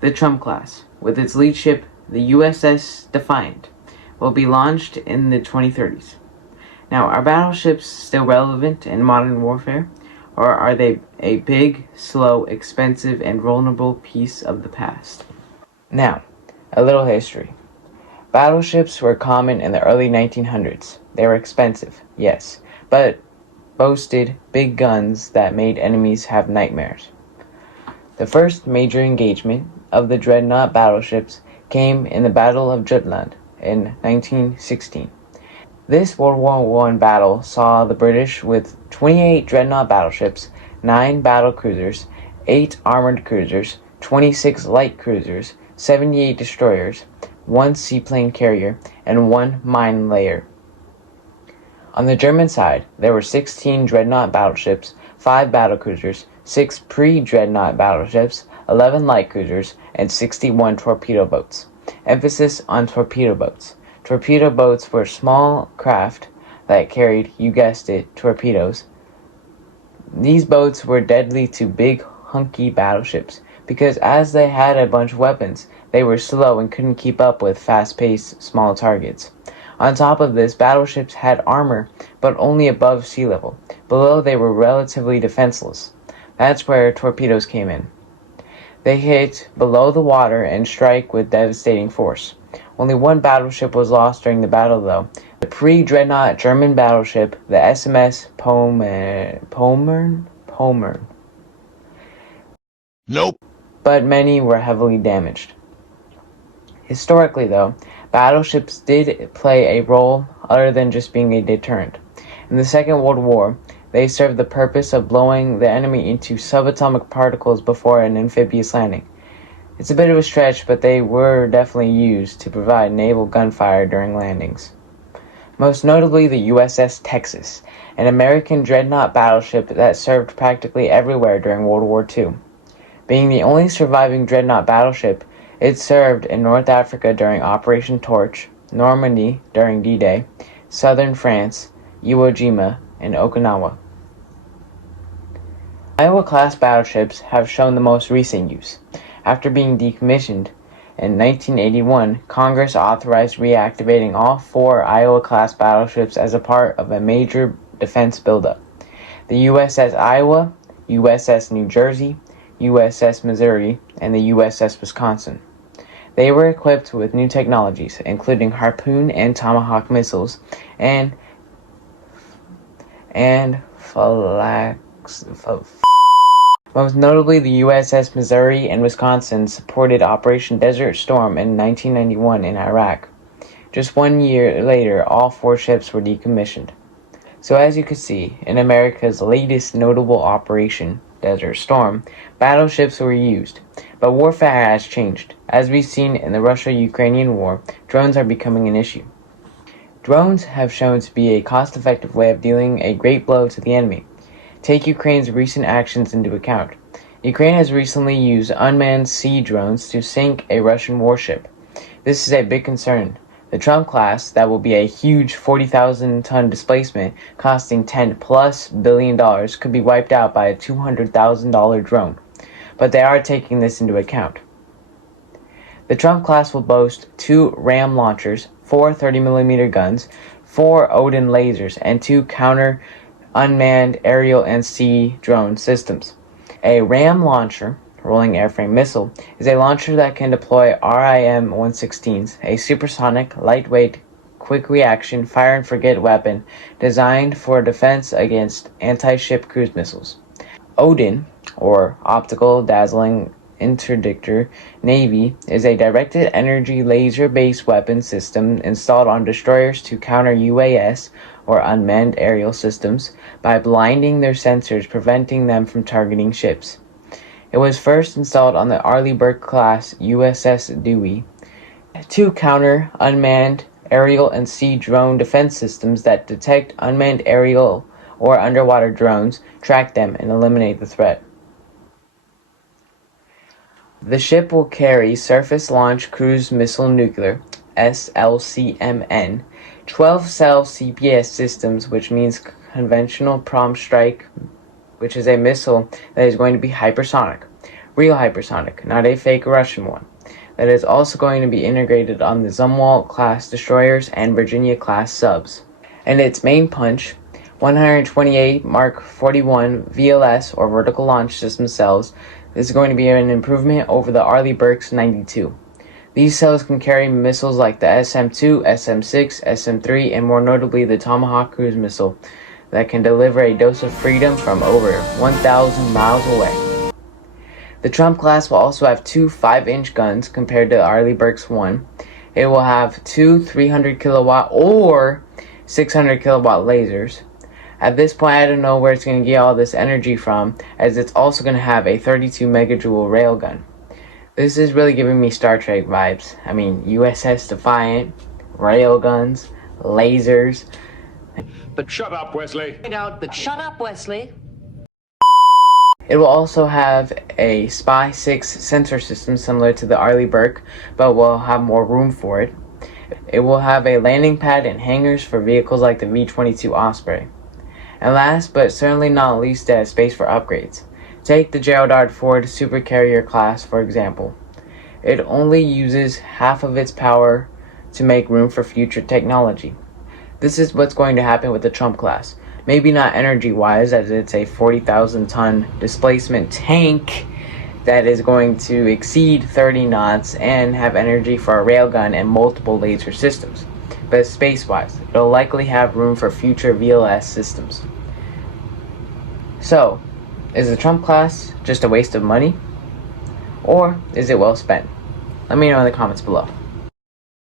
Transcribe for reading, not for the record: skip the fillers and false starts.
The Trump class, with its lead ship, the USS Defiant, will be launched in the 2030s. Now, are battleships still relevant in modern warfare, or are they a big, slow, expensive, and vulnerable piece of the past? Now, a little history. Battleships were common in the early 1900s. They were expensive, yes, but boasted big guns that made enemies have nightmares. The first major engagement of the dreadnought battleships came in the Battle of Jutland in 1916. This World War I battle saw the British with 28 dreadnought battleships, 9 battle cruisers, 8 armored cruisers, 26 light cruisers, 78 destroyers, 1 seaplane carrier, and 1 mine layer. On the German side, there were 16 dreadnought battleships, 5 battlecruisers, 6 pre-dreadnought battleships, 11 light cruisers, and 61 torpedo boats. Emphasis on torpedo boats. Torpedo boats were small craft that carried, you guessed it, torpedoes. These boats were deadly to big, hunky battleships because as they had a bunch of weapons, they were slow and couldn't keep up with fast-paced, small targets. On top of this, battleships had armor, but only above sea level. Below, they were relatively defenseless. That's where torpedoes came in. They hit below the water and strike with devastating force. Only 1 battleship was lost during the battle, though. The pre-dreadnought German battleship, the SMS Pommern? Nope. But many were heavily damaged. Historically, though, battleships did play a role other than just being a deterrent. In the Second World War, they served the purpose of blowing the enemy into subatomic particles before an amphibious landing. It's a bit of a stretch, but they were definitely used to provide naval gunfire during landings. Most notably the USS Texas, an American dreadnought battleship that served practically everywhere during World War II. Being the only surviving dreadnought battleship, it served in North Africa during Operation Torch, Normandy during D-Day, southern France, Iwo Jima, and Okinawa. Iowa-class battleships have shown the most recent use. After being decommissioned in 1981, Congress authorized reactivating all 4 Iowa-class battleships as a part of a major defense buildup. The USS Iowa, USS New Jersey, USS Missouri, and the USS Wisconsin. They were equipped with new technologies, including Harpoon and Tomahawk missiles, and most notably, the USS Missouri and Wisconsin supported Operation Desert Storm in 1991 in Iraq. Just 1 year later, all 4 ships were decommissioned. So as you can see, in America's latest notable operation, Desert Storm, battleships were used. But warfare has changed. As we've seen in the Russia-Ukrainian war, drones are becoming an issue. Drones have shown to be a cost-effective way of dealing a great blow to the enemy. Take Ukraine's recent actions into account. Ukraine has recently used unmanned sea drones to sink a Russian warship. This is a big concern. The Trump class, that will be a huge 40,000-ton displacement costing $10+ billion, could be wiped out by a $200,000 drone. But they are taking this into account. The Trump class will boast 2 Ram launchers, 4 30mm guns, 4 Odin lasers, and 2 counter unmanned aerial and sea drone systems. A Ram launcher, rolling airframe missile, is a launcher that can deploy RIM-116s, a supersonic, lightweight, quick-reaction, fire-and-forget weapon designed for defense against anti-ship cruise missiles. Odin, or Optical Dazzling Interdictor Navy, is a directed energy laser-based weapon system installed on destroyers to counter UAS, or unmanned aerial systems, by blinding their sensors, preventing them from targeting ships. It was first installed on the Arleigh Burke-class USS Dewey. 2 counter unmanned aerial and sea drone defense systems that detect unmanned aerial or underwater drones, track them, and eliminate the threat. The ship will carry Surface Launch Cruise Missile Nuclear, SLCMN, 12-cell CPS systems, which means Conventional Prompt Strike, which is a missile that is going to be hypersonic. real hypersonic, not a fake Russian one, that is also going to be integrated on the Zumwalt-class destroyers and Virginia-class subs. And its main punch, 128 Mark 41 VLS, or vertical launch system cells, is going to be an improvement over the Arleigh Burke's 92. These cells can carry missiles like the SM-2, SM-6, SM-3, and more notably the Tomahawk cruise missile that can deliver a dose of freedom from over 1,000 miles away. The Trump class will also have two 5-inch guns compared to Arleigh Burke's one. It will have two 300 kilowatt or 600 kilowatt lasers. At this point, I don't know where it's going to get all this energy from, as it's also going to have a 32 megajoule railgun. This is really giving me Star Trek vibes. I mean, USS Defiant, railguns, lasers. But shut up, Wesley. But shut up, Wesley. It will also have a Spy 6 sensor system similar to the Arleigh Burke, but will have more room for it. It will have a landing pad and hangars for vehicles like the V-22 Osprey. And last but certainly not least, it has space for upgrades. Take the Gerald R. Ford Supercarrier class, for example. It only uses half of its power to make room for future technology. This is what's going to happen with the Trump class. Maybe not energy-wise, as it's a 40,000-ton displacement tank that is going to exceed 30 knots and have energy for a railgun and multiple laser systems. But space-wise, it'll likely have room for future VLS systems. So, is the Trump class just a waste of money? Or is it well spent? Let me know in the comments below.